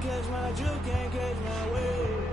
can't catch my drift, can't catch my wave.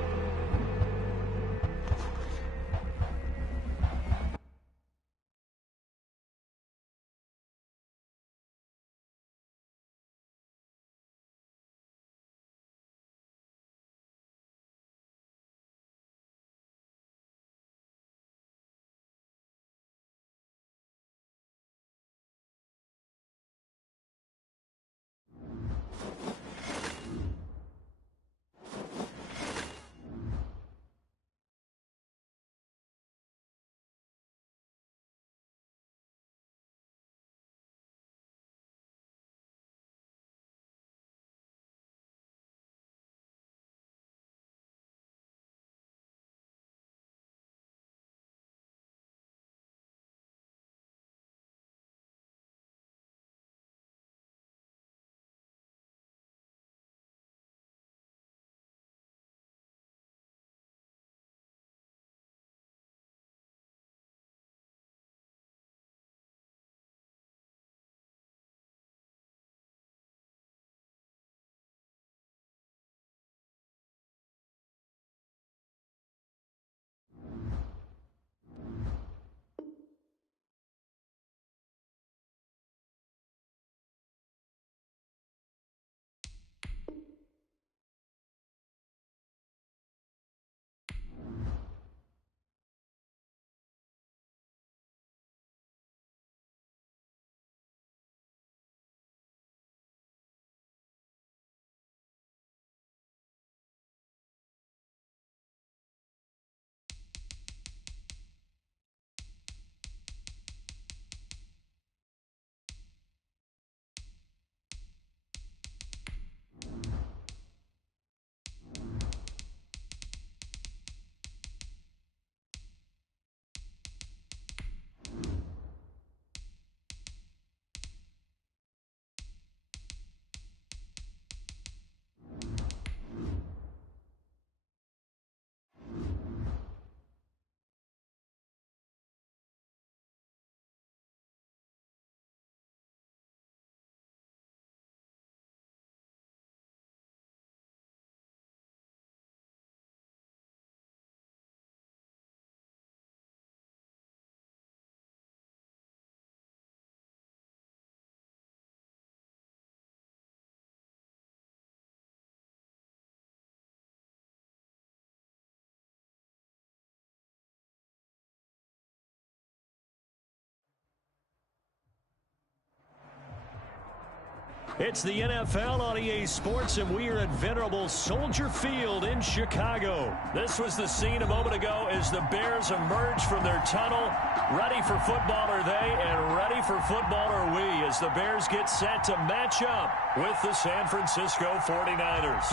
It's the NFL on EA Sports, and we are at venerable Soldier Field in Chicago. This was the scene a moment ago as the Bears emerged from their tunnel. Ready for football are they, and ready for football are we, as the Bears get set to match up with the San Francisco 49ers.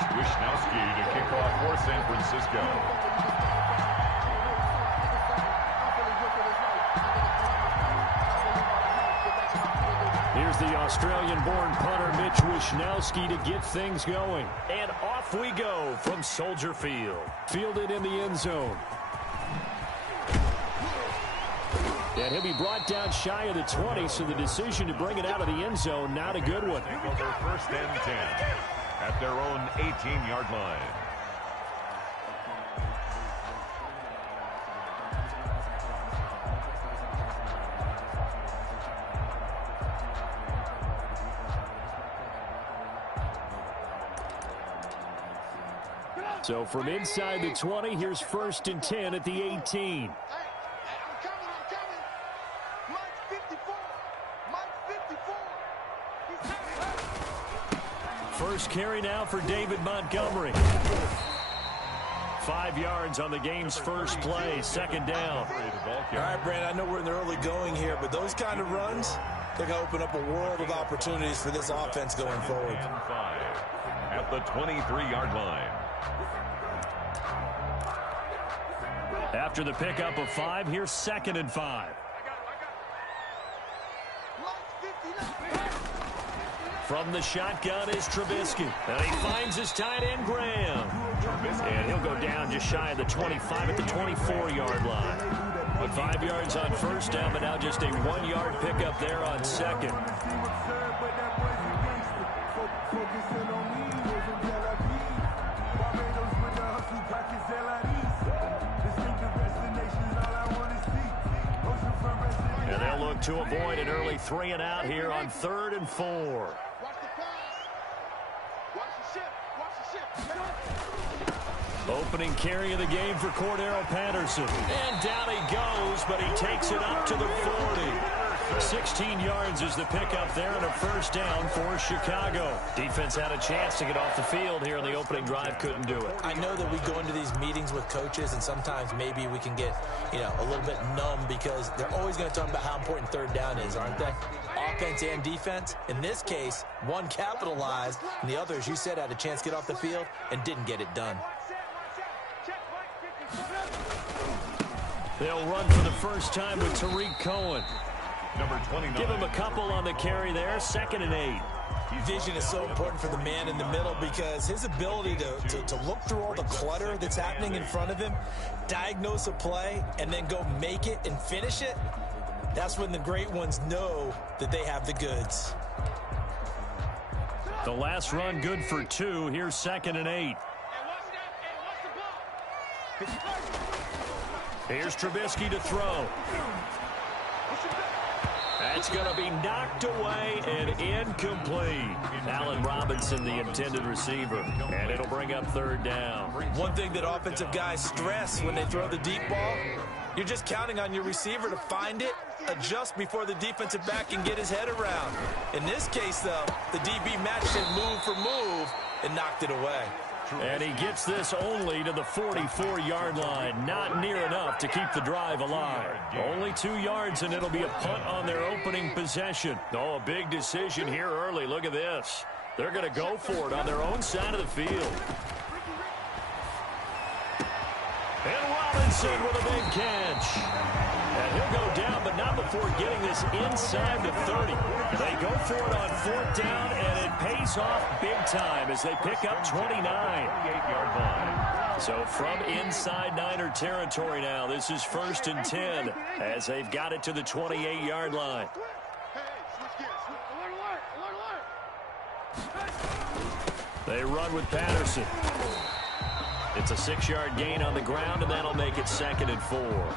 Wishnowski to kick off for San Francisco. Here's the Australian-born punter Mitch Wishnowski to get things going. And off we go from Soldier Field. Fielded in the end zone. And he'll be brought down shy of the 20, so the decision to bring it out of the end zone, not a good one. Over first and 10 at their own 18-yard line. So from inside the 20, here's first and 10 at the 18. First carry now for David Montgomery. 5 yards on the game's first play, second down. All right, Brandon, I know we're in the early going here, but those kind of runs, they're going to open up a world of opportunities for this offense going forward. At the 23-yard line. After the pickup of 5, here's second and 5. From the shotgun is Trubisky. And he finds his tight end, Graham. And he'll go down just shy of the 25 at the 24-yard line. With 5 yards on first down, but now just a 1-yard pickup there on second. And they'll look to avoid an early 3-and-out here on 3rd and 4. Opening carry of the game for Cordero Patterson. And down he goes, but he takes it up to the 40. 16 yards is the pickup there and a first down for Chicago. Defense had a chance to get off the field here in the opening drive, couldn't do it. I know that we go into these meetings with coaches, and sometimes maybe we can get, a little bit numb because they're always going to talk about how important 3rd down is, aren't they? Offense and defense. In this case, one capitalized, and the other, as you said, had a chance to get off the field and didn't get it done. They'll run for the first time with Tariq Cohen. Number 29. Give him a couple on the carry there. 2nd and 8. Vision is so important for the man in the middle because his ability to look through all the clutter that's happening in front of him, diagnose a play, and then go make it and finish it, that's when the great ones know that they have the goods. The last run good for 2. Here's 2nd and 8. Here's Trubisky to throw. That's going to be knocked away and incomplete. Allen Robinson, the intended receiver. And it'll bring up 3rd down. One thing that offensive guys stress when they throw the deep ball, you're just counting on your receiver to find it, adjust before the defensive back can get his head around. In this case, though, the DB matched it move for move and knocked it away. And he gets this only to the 44-yard line. Not near enough to keep the drive alive. Only 2 yards, and it'll be a punt on their opening possession. Oh, a big decision here early. Look at this. They're going to go for it on their own side of the field. And Robinson with a big catch. And he'll go down, but not before getting this inside the 30. They go for it on 4th down, and it pays off big time as they pick up 29. 28-yard line. So from inside Niner territory now, this is 1st and 10 as they've got it to the 28-yard line. They run with Patterson. It's a 6-yard gain on the ground, and that'll make it 2nd and 4.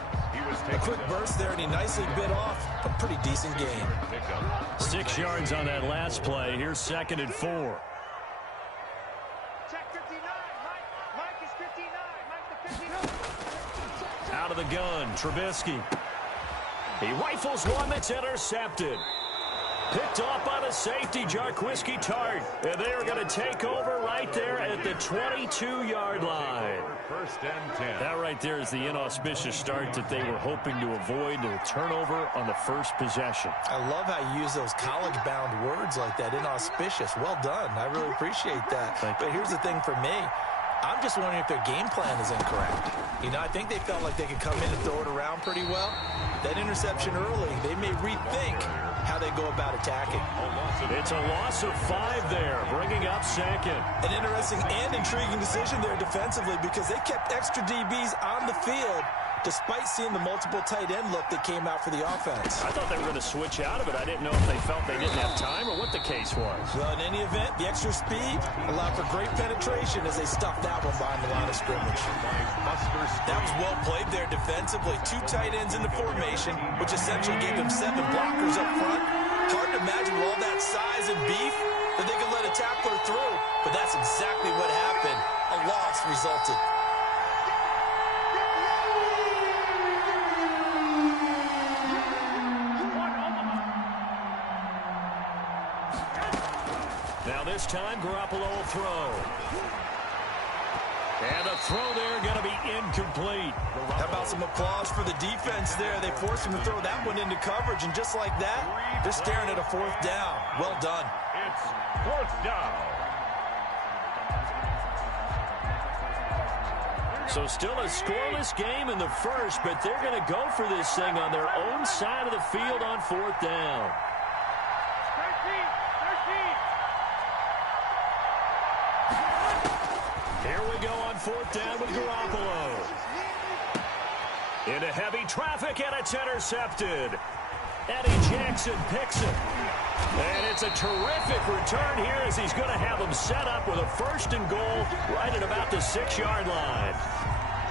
A quick burst there, and he nicely bit off a pretty decent gain. 6 yards on that last play. Here's 2nd and 4. Out of the gun, Trubisky. He rifles one that's intercepted. Picked off by the safety, Jarquiski Tart. And they are going to take over right there at the 22-yard line. 1st and 10. That right there is the inauspicious start that they were hoping to avoid, a turnover on the first possession. I love how you use those college-bound words like that, inauspicious. Well done. I really appreciate that. But here's the thing for me. I'm just wondering if their game plan is incorrect. I think they felt like they could come in and throw it around pretty well. That interception early, they may rethink how they go about attacking. It's a loss of 5 there, bringing up 2nd. An interesting and intriguing decision there defensively because they kept extra DBs on the field despite seeing the multiple tight end look that came out for the offense. I thought they were going to switch out of it. I didn't know if they felt they didn't have time or what the case was. Well, in any event, the extra speed allowed for great penetration as they stuffed that one behind the line of scrimmage. That was well played there defensively. 2 tight ends in the formation, which essentially gave them 7 blockers up front. Hard to imagine with all that size and beef that they could let a tackler through, but that's exactly what happened. A loss resulted. Now this time, Garoppolo will throw. And the throw there going to be incomplete. How about some applause for the defense there? They forced him to throw that one into coverage, and just like that, they're staring at a 4th down. Well done. It's 4th down. So still a scoreless game in the first, but they're going to go for this thing on their own side of the field on 4th down. Into heavy traffic, and it's intercepted. Eddie Jackson picks it. And it's a terrific return here as he's going to have them set up with a 1st and goal right at about the 6-yard line.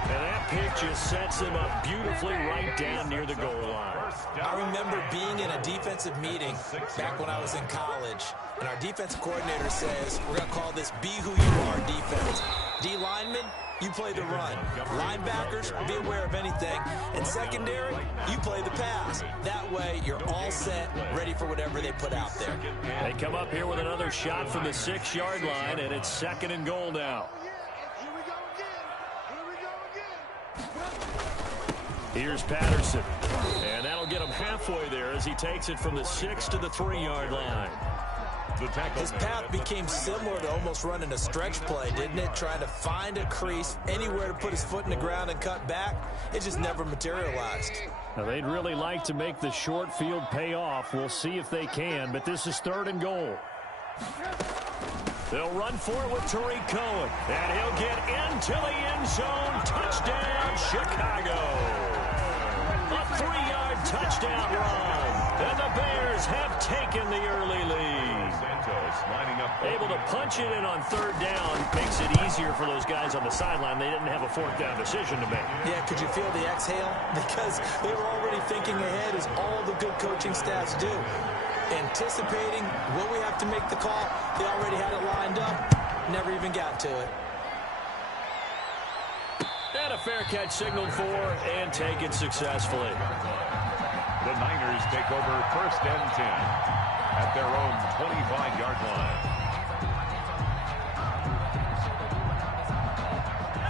And that pick just sets him up beautifully right down near the goal line. I remember being in a defensive meeting back when I was in college, and our defensive coordinator says, we're going to call this Be Who You Are defense. D linemen, you play the run. Linebackers, be aware of anything. And secondary, you play the pass. That way, you're all set, ready for whatever they put out there. They come up here with another shot from the 6-yard line, and it's 2nd and goal now. Here's Patterson, and that'll get him halfway there as he takes it from the 6 to the 3-yard line. His path became similar to almost running a stretch play, didn't it? Trying to find a crease, anywhere to put his foot in the ground and cut back. It just never materialized. Now, they'd really like to make the short field pay off. We'll see if they can, but this is 3rd and goal. They'll run for it with Tariq Cohen, and he'll get into the end zone. Touchdown, Chicago. A 3-yard touchdown run, and the Bears have taken the early lead. Able to punch it in on 3rd down makes it easier for those guys on the sideline. They didn't have a 4th down decision to make. Yeah, could you feel the exhale? Because they were already thinking ahead, as all the good coaching staffs do. Anticipating, will we have to make the call? They already had it lined up, never even got to it. And a fair catch signaled for and taken successfully. The Niners take over 1st and 10 at their own 25-yard line.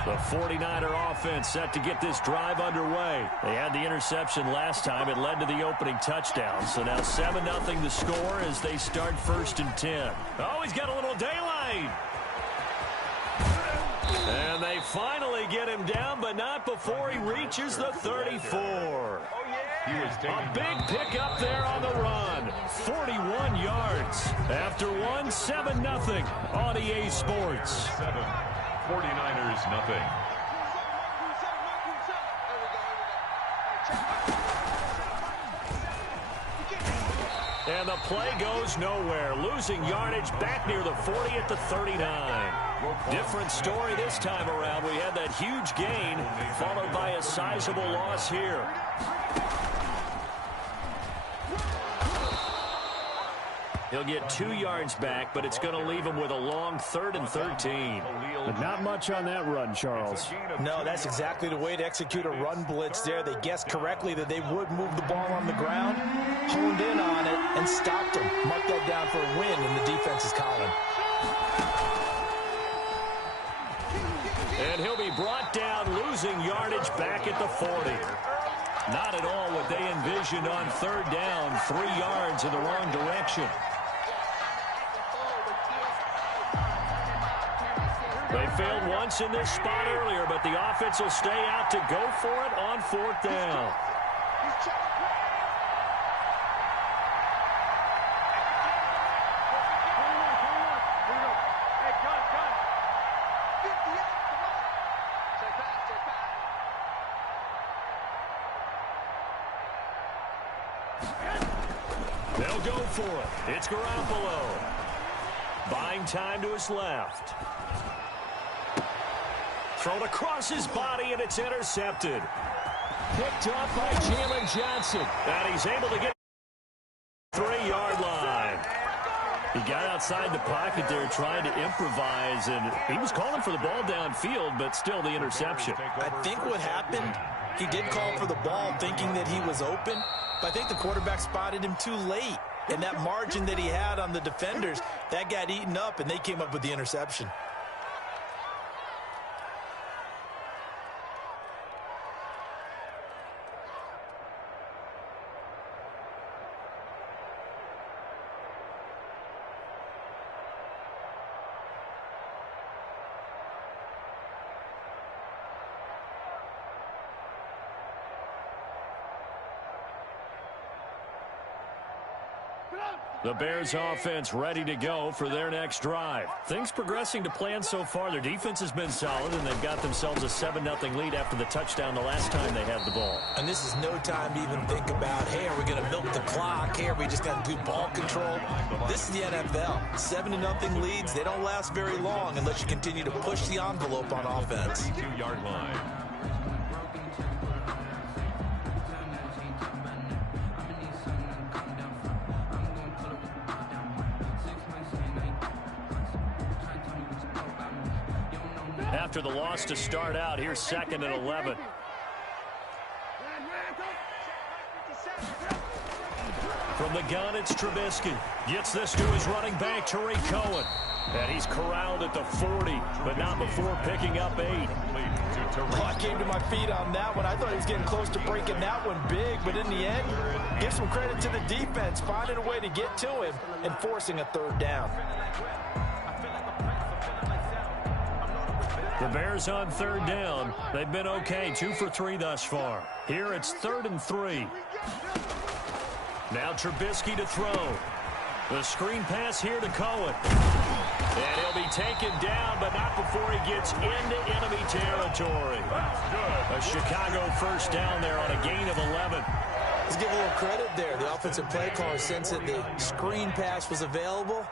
The 49er offense set to get this drive underway. They had the interception last time. It led to the opening touchdown. So now 7-0 the score as they start 1st and 10. Oh, he's got a little daylight. And they finally get him down, but not before he reaches the 34. A big pickup there on the run. 41 yards. After 7-0 on EA Sports. 49ers nothing. And the play goes nowhere. Losing yardage back near the 40 at the 39. Different story this time around. We had that huge gain followed by a sizable loss here. He'll get 2 yards back, but it's going to leave him with a long 3rd and 13. But not much on that run, Charles. No, that's exactly the way to execute a run blitz there. They guessed correctly that they would move the ball on the ground, honed in on it, and stopped them. Mark that down for a win in the defense's column. And he'll be brought down, losing yardage back at the 40. Not at all what they envisioned on 3rd down, 3 yards in the wrong direction. They failed once in this spot earlier, but the offense will stay out to go for it on 4th down. They'll go for it. It's Garoppolo. Buying time to his left. Thrown across his body, and it's intercepted. Picked up by Jalen Johnson. And he's able to get 3-yard line. He got outside the pocket there trying to improvise, and he was calling for the ball downfield, but still the interception. I think what happened, he did call for the ball thinking that he was open, but I think the quarterback spotted him too late. And that margin that he had on the defenders, that got eaten up, and they came up with the interception. The Bears offense ready to go for their next drive. Things progressing to plan so far. Their defense has been solid, and they've got themselves a 7-0 lead after the touchdown the last time they had the ball. And this is no time to even think about, hey, are we going to milk the clock? Hey, are we just got to do ball control? This is the NFL. 7-0 leads, they don't last very long unless you continue to push the envelope on offense. 32-yard line. After the loss to start out, here's 2nd and 11. From the gun, it's Trubisky. Gets this to his running back, Tariq Cohen. And he's corralled at the 40, but not before picking up 8. Oh, I came to my feet on that one. I thought he was getting close to breaking that one big, but in the end, give some credit to the defense, finding a way to get to him and forcing a 3rd down. The Bears on 3rd down. They've been okay, 2 for 3 thus far. Here it's 3rd and 3. Now Trubisky to throw. The screen pass here to Cohen. And he'll be taken down, but not before he gets into enemy territory. A Chicago 1st down there on a gain of 11. Let's give a little credit there. The offensive play caller, since that the screen pass was available,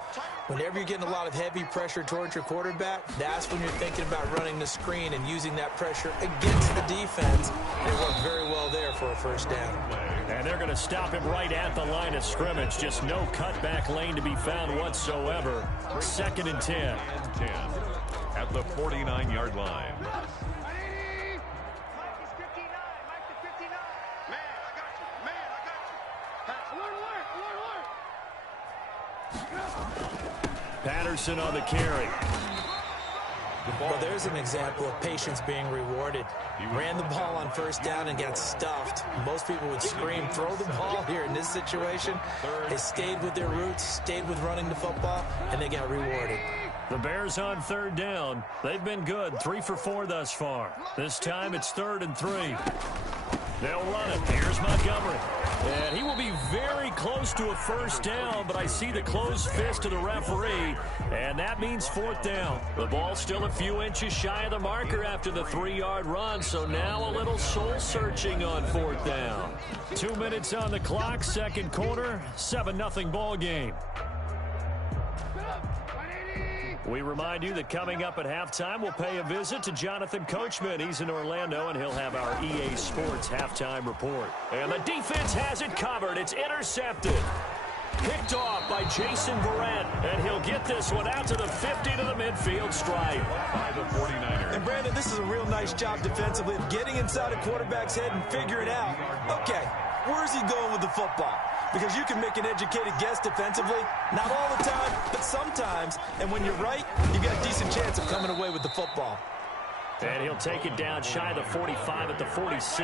whenever you're getting a lot of heavy pressure towards your quarterback, that's when you're thinking about running the screen and using that pressure against the defense. It worked very well there for a 1st down. And they're going to stop him right at the line of scrimmage. Just no cutback lane to be found whatsoever. 2nd and 10. At the 49-yard line. Patterson on the carry. Well, there's an example of patience being rewarded. Ran the ball on 1st down and got stuffed. Most people would scream, throw the ball here. In this situation, they stayed with their roots, stayed with running the football, and they got rewarded. The Bears on 3rd down. They've been good, 3 for 4 thus far. This time it's 3rd and 3. They'll run it. Here's Montgomery. And he will be very close to a 1st down, but I see the closed fist of the referee, and that means 4th down. The ball's still a few inches shy of the marker after the 3-yard run, so now a little soul-searching on 4th down. 2 minutes on the clock, 2nd quarter, 7-0 ball game. We remind you that coming up at halftime, we'll pay a visit to Jonathan Coachman. He's in Orlando, and he'll have our EA Sports halftime report. And the defense has it covered. It's intercepted. Picked off by Jason Verrett, and he'll get this one out to the 50 to the midfield stripe. By the 49ers. And, Brandon, this is a real nice job defensively of getting inside a quarterback's head and figuring out, okay, where's he going with the football? Because you can make an educated guess defensively, not all the time, but sometimes. And when you're right, you've got a decent chance of coming away with the football. And he'll take it down shy of the 45 at the 46.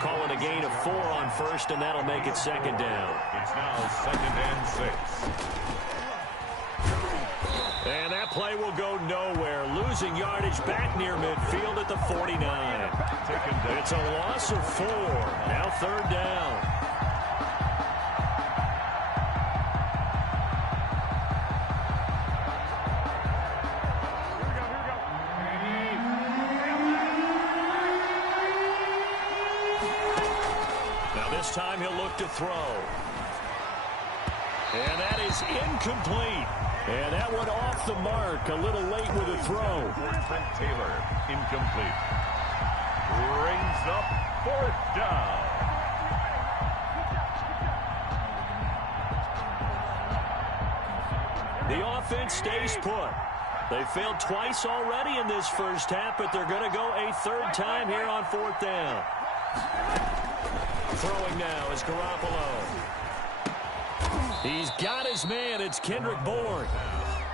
Call it a gain of 4 on 1st, and that'll make it 2nd down. It's now 2nd and 6. And that play will go nowhere. Losing yardage back near midfield at the 49. It's a loss of 4. Now 3rd down. This time he'll look to throw. And that is incomplete. And that went off the mark a little late with a throw. Trent Taylor, incomplete. Brings up 4th down. The offense stays put. They failed twice already in this 1st half, but they're going to go a 3rd time here on 4th down. Throwing now is Garoppolo. He's got his man. It's Kendrick Bourne.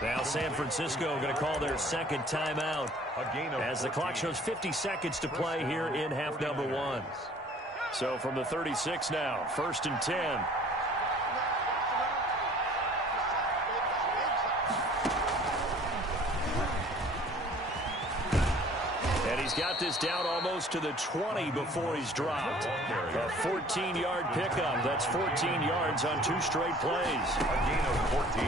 Now San Francisco going to call their 2nd timeout as the clock shows 50 seconds to play here in half number 1. So from the 36 now, 1st and 10. He's got is down almost to the 20 before he's dropped. A 14-yard pickup. That's 14 yards on 2 straight plays. A gain of 14.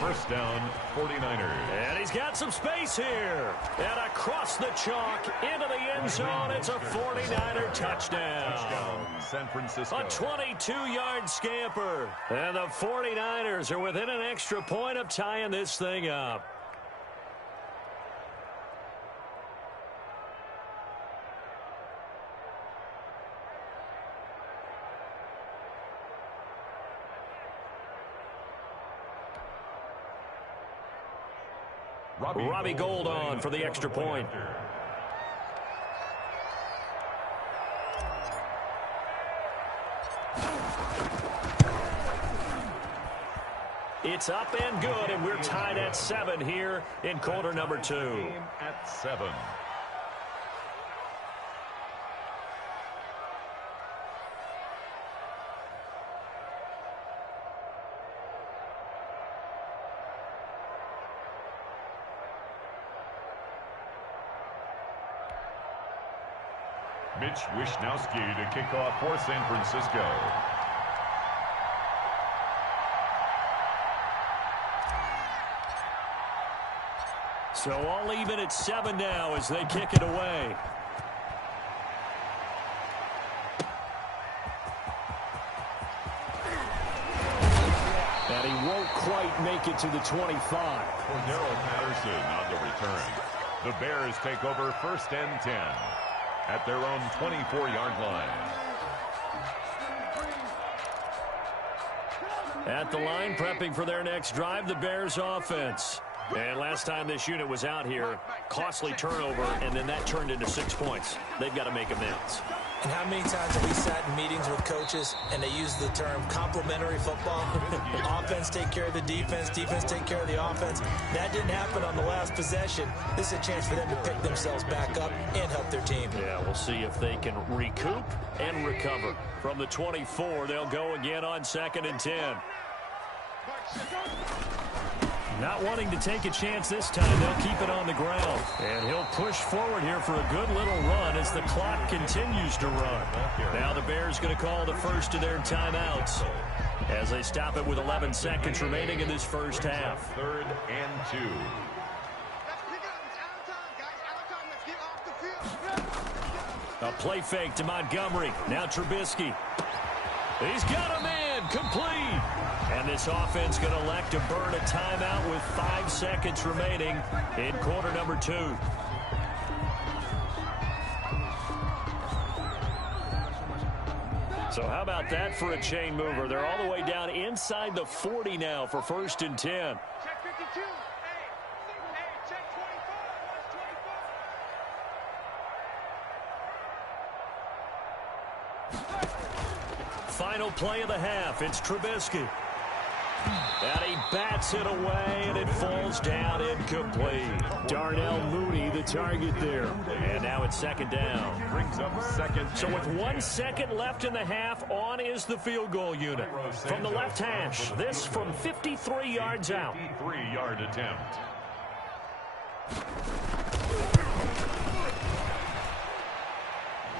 First down, 49ers. And he's got some space here. And across the chalk into the end zone. It's a 49er touchdown. San Francisco. A 22-yard scamper. And the 49ers are within an extra point of tying this thing up. Robbie Gould on for the extra point. It's up and good, and we're tied at 7 here in quarter number 2. Game at 7. Mitch Wishnowsky to kick off for San Francisco. So all even at 7 now as they kick it away. And he won't quite make it to the 25. Cordero Patterson on the return. The Bears take over 1st and 10. At their own 24-yard line. At the line, prepping for their next drive, the Bears offense. And last time this unit was out here, costly turnover, and then that turned into 6 points. They've got to make amends. And how many times have we sat in meetings with coaches and they use the term complementary football? Offense take care of the defense, defense take care of the offense. That didn't happen on the last possession. This is a chance for them to pick themselves back up and help their team. Yeah, we'll see if they can recoup and recover. From the 24, they'll go again on 2nd and 10. Not wanting to take a chance this time, they'll keep it on the ground. And he'll push forward here for a good little run as the clock continues to run. Now the Bears going to call the first of their timeouts as they stop it with 11 seconds remaining in this first half. 3rd and 2. A play fake to Montgomery. Now Trubisky. He's got a man. Complete. And this offense going to elect to burn a timeout with 5 seconds remaining in quarter number 2. So how about that for a chain mover? They're all the way down inside the 40 now for 1st and 10. Check 52. Hey, check 24. Final play of the half. It's Trubisky. And he bats it away, and it falls down incomplete. Darnell Mooney, the target there. And now it's 2nd down. Brings up 2nd. So with 1 second left in the half, on is the field goal unit. From the left hash, this from 53 yards out. 53-yard attempt.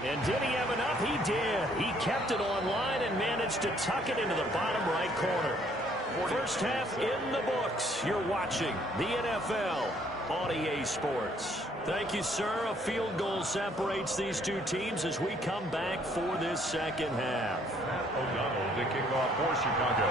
And did he have enough? He did. He kept it online and managed to tuck it into the bottom right corner. First half in the books. You're watching the NFL on EA Sports. Thank you, sir. A field goal separates these two teams as we come back for this second half. Matt O'Donnell to kick off for Chicago.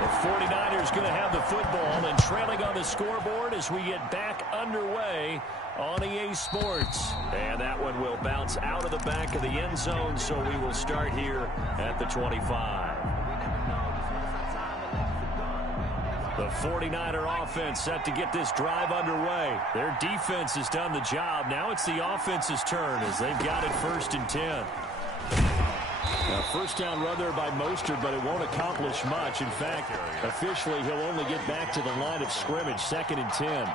The 49ers going to have the football and trailing on the scoreboard as we get back underway on EA Sports. And that one will bounce out of the back of the end zone, so we will start here at the 25. The 49er offense set to get this drive underway. Their defense has done the job. Now it's the offense's turn as they've got it 1st and 10. A first down run there by Mostert, but it won't accomplish much. In fact, officially, he'll only get back to the line of scrimmage, 2nd and 10.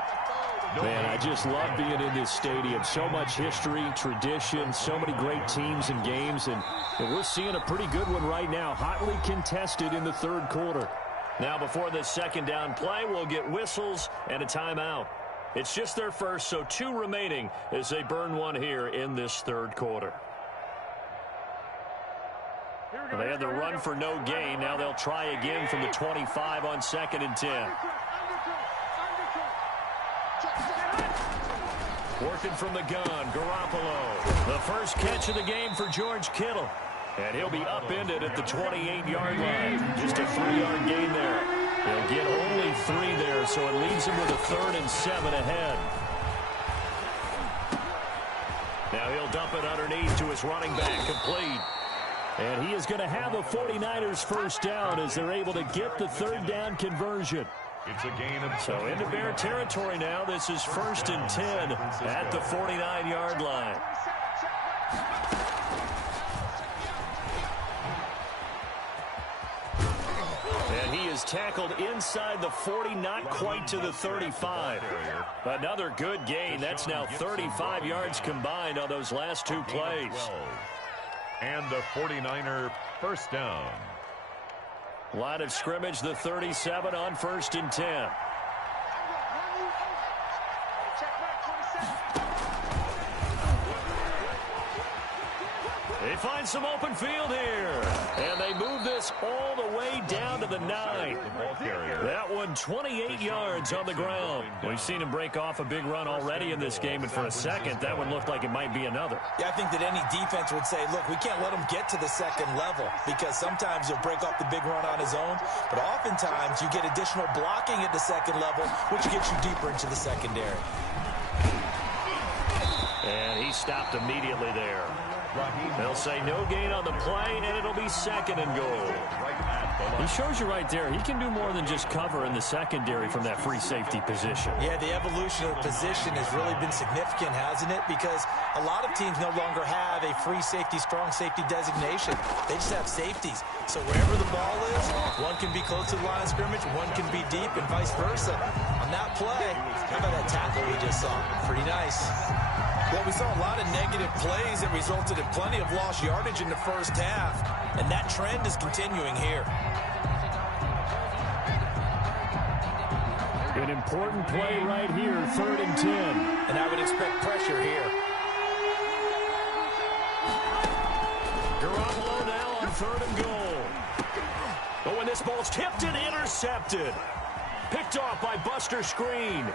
Man, I just love being in this stadium. So much history, tradition, so many great teams and games, and we're seeing a pretty good one right now, hotly contested in the 3rd quarter. Now, before this second down play, we'll get whistles and a timeout. It's just their first, so 2 remaining as they burn one here in this third quarter. Well, they had the run for no gain. Now they'll try again from the 25 on 2nd and 10. Working from the gun, Garoppolo. The first catch of the game for George Kittle. And he'll be upended at the 28-yard line. Just a 3-yard gain there. He'll get only 3 there, so it leaves him with a 3rd and 7 ahead. Now he'll dump it underneath to his running back, complete. And he is going to have a 49ers first down as they're able to get the 3rd down conversion. It's a gain of so into Bear territory now. This is 1st and 10 at the 49-yard line. And he is tackled inside the 40, not quite to the 35. Another good gain. That's now 35 yards combined on those last 2 plays. And a 49er first down. Line of scrimmage, the 37 on 1st and 10. They find some open field here. And they move this all the way down to the 9. That one 28 yards on the ground. We've seen him break off a big run already in this game, and for a second, that one looked like it might be another. Yeah, I think that any defense would say, look, we can't let him get to the 2nd level because sometimes he'll break off the big run on his own, but oftentimes you get additional blocking at the 2nd level, which gets you deeper into the secondary. And he stopped immediately there. They'll say no gain on the play, and it'll be 2nd and goal. He shows you right there, he can do more than just cover in the secondary from that free safety position. Yeah, the evolution of the position has really been significant, hasn't it? Because a lot of teams no longer have a free safety, strong safety designation. They just have safeties. So wherever the ball is, one can be close to the line of scrimmage, one can be deep, and vice versa. On that play, how about that tackle we just saw? Pretty nice. Well, we saw a lot of negative plays that resulted in plenty of lost yardage in the first half, and that trend is continuing here. An important play right here, 3rd and 10. And I would expect pressure here. Garoppolo now on 3rd and goal. Oh, and this ball's tipped and intercepted. Picked off by Buster Screen.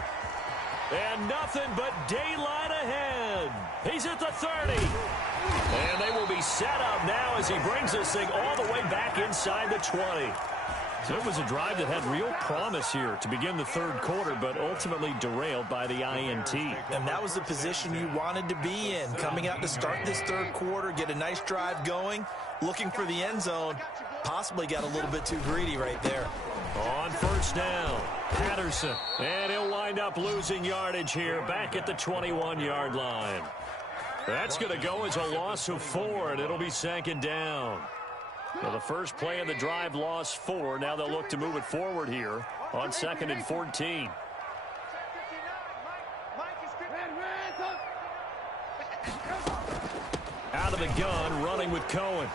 And nothing but daylight ahead. He's at the 30. And they will be set up now as he brings this thing all the way back inside the 20. So it was a drive that had real promise here to begin the 3rd quarter, but ultimately derailed by the INT. And that was the position you wanted to be in. Coming out to start this 3rd quarter, get a nice drive going, looking for the end zone. Possibly got a little bit too greedy right there. On 1st down, Patterson. And he'll wind up losing yardage here back at the 21-yard line. That's going to go as a loss of 4, and it'll be 2nd down. Well, the first play of the drive lost 4. Now they'll look to move it forward here on 2nd and 14. Out of the gun, running with Cohen.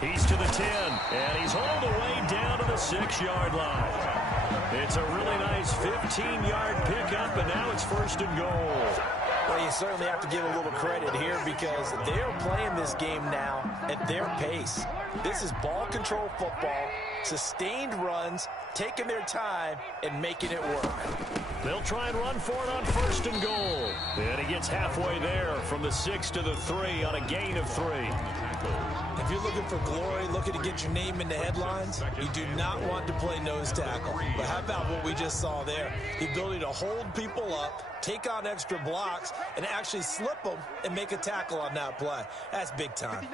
He's to the 10, and he's all the way down to the 6-yard line. It's a really nice 15-yard pickup, and now it's 1st and goal. Well, you certainly have to give a little credit here because they're playing this game now at their pace. This is ball control football, sustained runs, taking their time, and making it work. They'll try and run for it on 1st and goal. And he gets halfway there from the 6 to the 3 on a gain of 3. If you're looking for glory, looking to get your name in the headlines, you do not want to play nose tackle. But how about what we just saw there? The ability to hold people up, take on extra blocks, and actually slip them and make a tackle on that play. That's big time.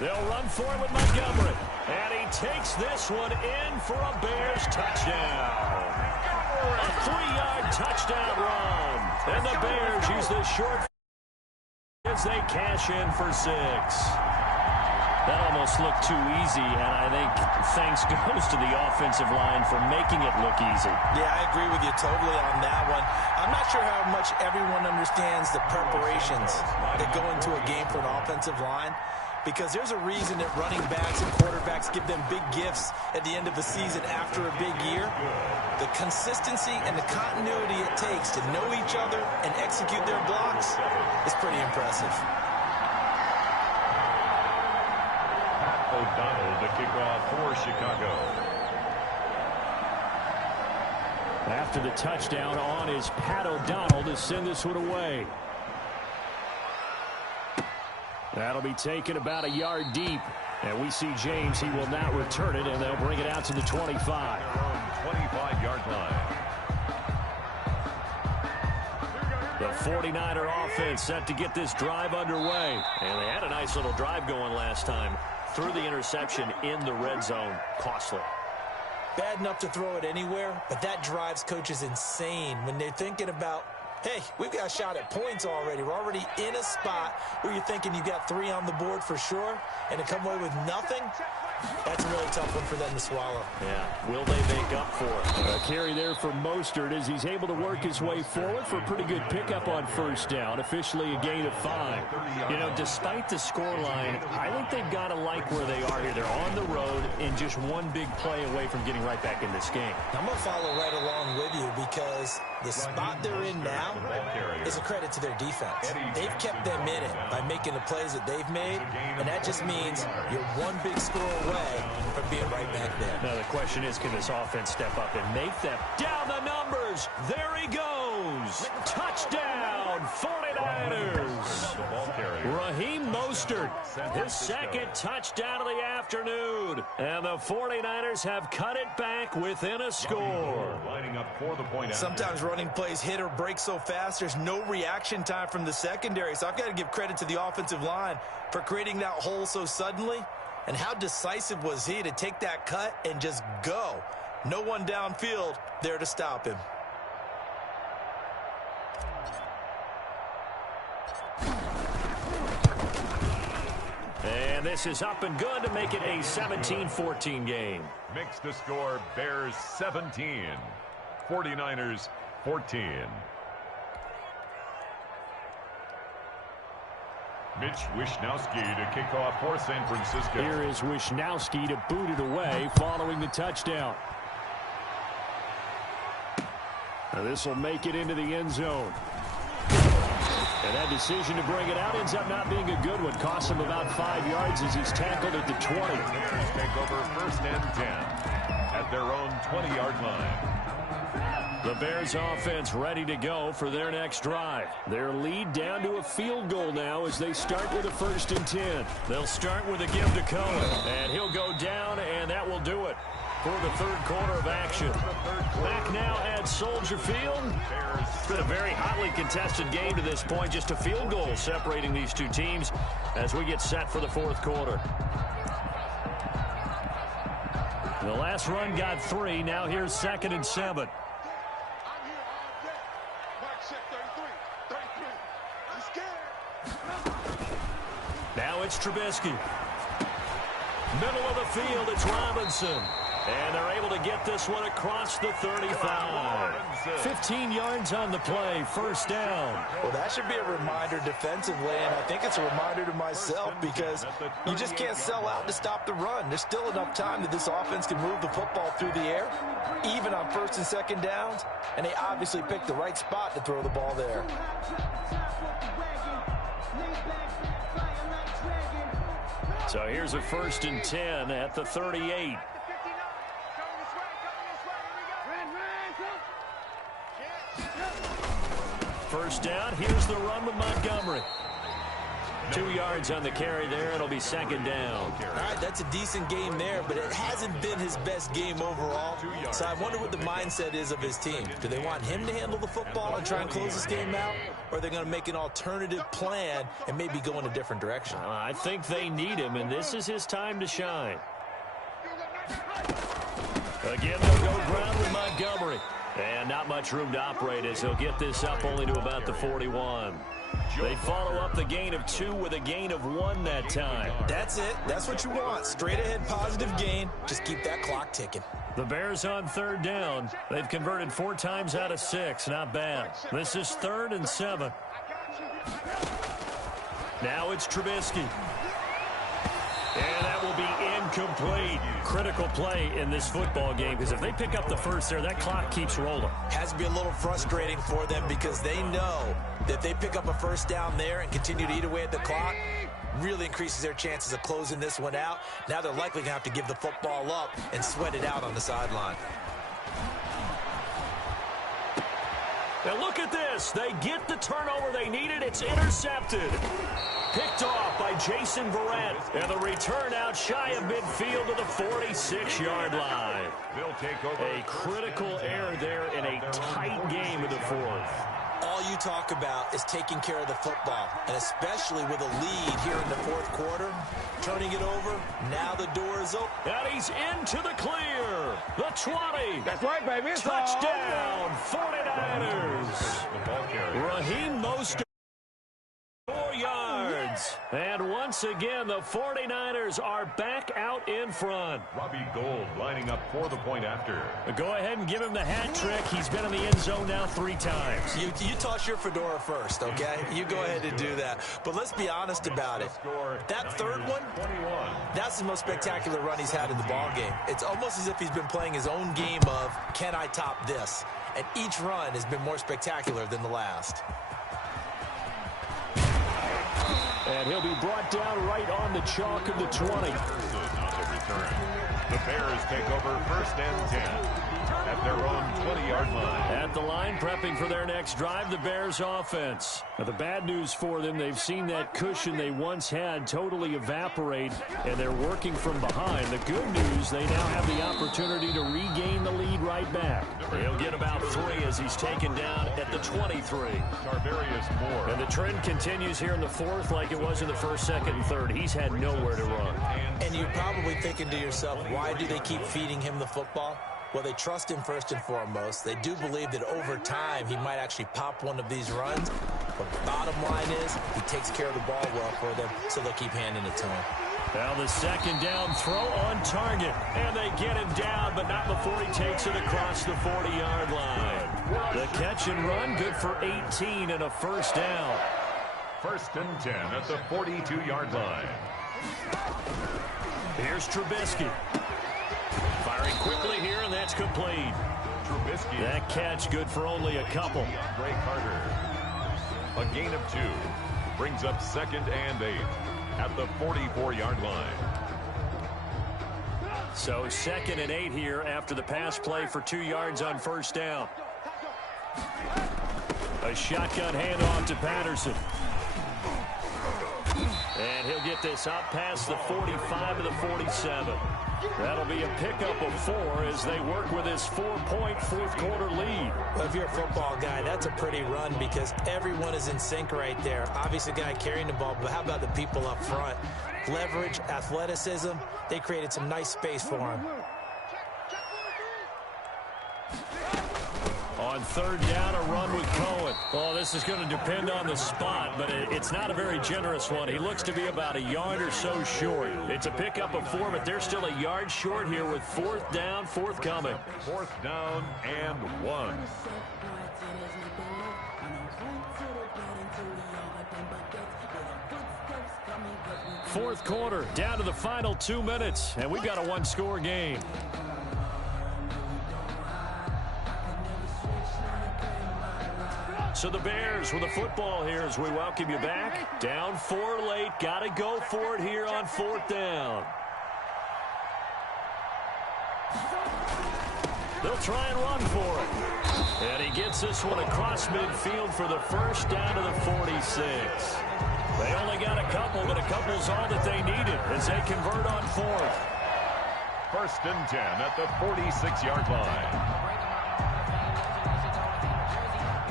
They'll run for it with Montgomery. And he takes this one in for a Bears touchdown. A 3-yard touchdown run. And the Bears use this short as they cash in for 6. That almost looked too easy, and I think thanks goes to the offensive line for making it look easy. Yeah, I agree with you totally on that one. I'm not sure how much everyone understands the preparations that go into a game for an offensive line. because there's a reason that running backs and quarterbacks give them big gifts at the end of the season after a big year. The consistency and the continuity it takes to know each other and execute their blocks is pretty impressive. Pat O'Donnell to kick off for Chicago. After the touchdown on is Pat O'Donnell to send this one away. That'll be taken about a yard deep. And we see James, he will not return it, and they'll bring it out to the 25. Their own 25-yard line. The 49er offense set to get this drive underway. And they had a nice little drive going last time. Threw the interception in the red zone. Costly. Bad enough to throw it anywhere, but that drives coaches insane when they're thinking about, hey, we've got a shot at points already. We're already in a spot where you're thinking you got 3 on the board for sure, and to come away with nothing, that's a really tough one for them to swallow. Yeah, will they make up for it? A carry there for Mostert as he's able to work his way forward for a pretty good pickup on first down. Officially a gain of 5. You know, despite the scoreline, I think they've got to like where they are here. They're on the road and just one big play away from getting right back in this game. I'm going to follow right along with you because the spot they're in now is a credit to their defense. They've kept them in it by making the plays that they've made, and that just means you're one big score away from being right back there. Now the question is, can this offense step up and make them? Down the numbers. There he goes. Touchdown, 49ers. Raheem Mostert, his second touchdown of the afternoon. And the 49ers have cut it back within a score. Lining up for the point. Sometimes running plays hit or break so fast, there's no reaction time from the secondary. So I've got to give credit to the offensive line for creating that hole so suddenly. And how decisive was he to take that cut and just go? No one downfield there to stop him. And this is up and good to make it a 17-14 game. Makes the score Bears 17, 49ers 14. Mitch Wishnowsky to kick off for San Francisco. Here is Wishnowsky to boot it away following the touchdown. Now this will make it into the end zone. And that decision to bring it out ends up not being a good one. Costs him about 5 yards as he's tackled at the 20. Bears take over first and 10 at their own 20-yard line. The Bears offense ready to go for their next drive. Their lead down to a field goal now as they start with a 1st and 10. They'll start with a give to Cohen, and he'll go down, and that will do it for the third quarter of action. Back now at Soldier Field. It's been a very hotly contested game to this point. Just a field goal separating these two teams as we get set for the fourth quarter. The last run got 3. Now here's 2nd and 7. Now it's Trubisky. Middle of the field, it's Robinson. And they're able to get this one across the 35. 15 yards on the play, first down. Well, that should be a reminder defensively, and I think it's a reminder to myself because you just can't sell out to stop the run. There's still enough time that this offense can move the football through the air, even on 1st and 2nd downs, and they obviously picked the right spot to throw the ball there. So here's a 1st and 10 at the 38. First down, here's the run with Montgomery. 2 yards on the carry there. It'll be 2nd down. All right, that's a decent game there, but it hasn't been his best game overall. So I wonder what the mindset is of his team. Do they want him to handle the football and try and close this game out? Or are they going to make an alternative plan and maybe go in a different direction? I think they need him, and this is his time to shine. Again, they'll go ground with Montgomery. And not much room to operate as he'll get this up only to about the 41. They follow up the gain of 2 with a gain of 1 that time. That's it. That's what you want. Straight ahead positive gain. Just keep that clock ticking. The Bears on 3rd down. They've converted 4 times out of 6. Not bad. This is 3rd and 7. Now it's Trubisky. And that will be incomplete. Critical play in this football game, because if they pick up the first there, that clock keeps rolling. Has to be a little frustrating for them because they know that if they pick up a first down there and continue to eat away at the clock, really increases their chances of closing this one out. Now they're likely going to have to give the football up and sweat it out on the sideline. Now look at this. They get the turnover they needed. It's intercepted. Picked off by Jason Verrett. And the return out shy of midfield to the 46-yard line. They'll take over. A critical error there in a tight game in the fourth. All you talk about is taking care of the football, and especially with a lead here in the fourth quarter, turning it over, now the door is open. And he's into the clear. The 20. That's right, baby. It's Touchdown, 49ers. The ball carrier. Raheem Mostert, 4 yards. And once again, the 49ers are back out in front. Robbie Gould lining up for the point after. Go ahead and give him the hat trick. He's been in the end zone now 3 times. You toss your fedora first, okay? You go ahead and do that. But let's be honest about it. That third one, that's the most spectacular run he's had in the ballgame. It's almost as if he's been playing his own game of, can I top this? And each run has been more spectacular than the last. And he'll be brought down right on the chalk of the 20. On the return. The Bears take over first and 10 at their own 20-yard line. At the line, prepping for their next drive, the Bears offense. Now, the bad news for them, they've seen that cushion they once had totally evaporate, and they're working from behind. The good news, they now have the opportunity to regain the lead right back. He'll get about 3 as he's taken down at the 23. Tarvarius Moore. And the trend continues here in the fourth like it was in the first, second, and third. He's had nowhere to run. And you're probably thinking to yourself, why do they keep feeding him the football? Well, they trust him first and foremost. They do believe that over time he might actually pop one of these runs. But the bottom line is he takes care of the ball well for them, so they'll keep handing it to him. Now the second down throw on target. And they get him down, but not before he takes it across the 40-yard line. The catch and run, good for 18 and a first down. First and 10 at the 42-yard line. Here's Trubisky. Firing quickly here, and that's complete. Trubisky. That catch good for only a couple. Gray Carter. A gain of 2. Brings up second and 8 at the 44-yard line. So second and 8 here after the pass play for 2 yards on first down. A shotgun handoff to Patterson. And he'll get this up past the 45 to the 47. That'll be a pickup of 4 as they work with this 4-point fourth-quarter lead. Well, if you're a football guy, that's a pretty run because everyone is in sync right there. Obviously, the guy carrying the ball, but how about the people up front? Leverage, athleticism, they created some nice space for him. On third down, a run with Cohen. Oh, this is going to depend on the spot, but it's not a very generous one. He looks to be about a yard or so short. It's a pickup of 4, but they're still a yard short here with fourth down, forthcoming. Fourth down and 1. Fourth quarter, down to the final 2 minutes, and we've got a one-score game. So the Bears with the football here as we welcome you back. Down 4 late. Got to go for it here on fourth down. They'll try and run for it. And he gets this one across midfield for the first down to the 46. They only got a couple, but a couple's all that they needed as they convert on fourth. First and 10 at the 46-yard line.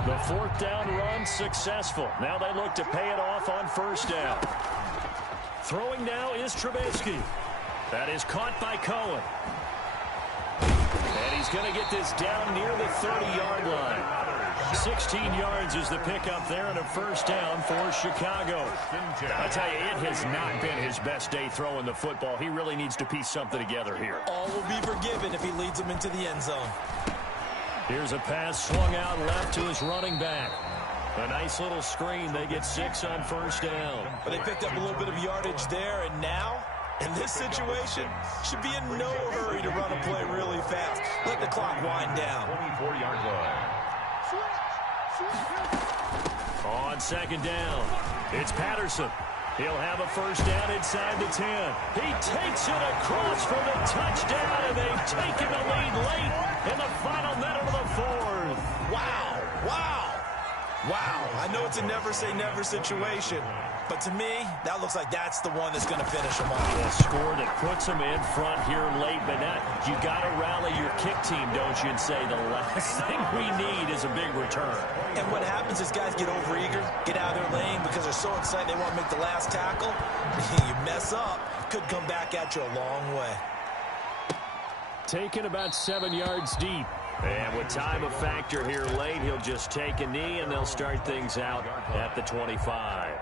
The fourth down run successful. Now they look to pay it off on first down. Throwing now is Trubisky. That is caught by Cohen. And he's going to get this down near the 30-yard line. 16 yards is the pickup there and a first down for Chicago. I tell you, it has not been his best day throwing the football. He really needs to piece something together here. All will be forgiven if he leads them into the end zone. Here's a pass swung out left to his running back. A nice little screen. They get 6 on first down. But they picked up a little bit of yardage there, and now In this situation, should be in no hurry to run a play really fast. Let the clock wind down. 24-yard line. On second down, it's Patterson. He'll have a first down inside the 10. He takes it across for the touchdown, and they've taken the lead late in the final minute of the fourth. Wow, wow, wow. I know it's a never-say-never situation, but to me, that looks like that's the one that's going to finish them off. A score that puts them in front here late, but you got to rally your kick team, don't you, and say the last thing we need is a big return. And what happens is guys get overeager, get out of their lane because they're so excited they want to make the last tackle. You mess up, could come back at you a long way. Taken about 7 yards deep. And with time a factor here late, he'll just take a knee, and they'll start things out at the 25.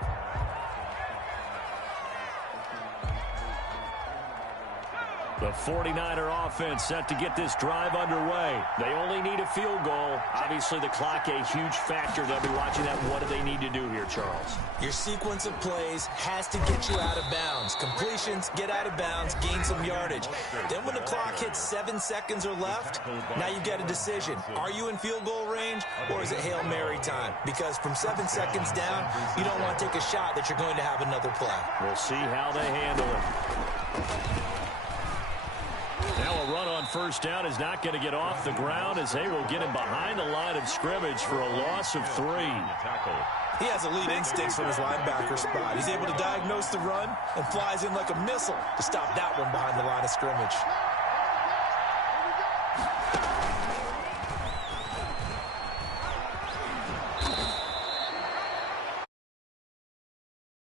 The 49er offense set to get this drive underway. They only need a field goal. Obviously, the clock a huge factor. They'll be watching that. What do they need to do here, Charles? Your sequence of plays has to get you out of bounds. Completions, get out of bounds, gain some yardage. Then when the clock hits 7 seconds or left, now you get a decision. Are you in field goal range, or is it Hail Mary time? Because from 7 seconds down, you don't want to take a shot that you're going to have another play. We'll see how they handle it. Now a run on first down is not going to get off the ground as they will get him behind the line of scrimmage for a loss of 3. He has elite instincts from his linebacker spot. He's able to diagnose the run and flies in like a missile to stop that one behind the line of scrimmage.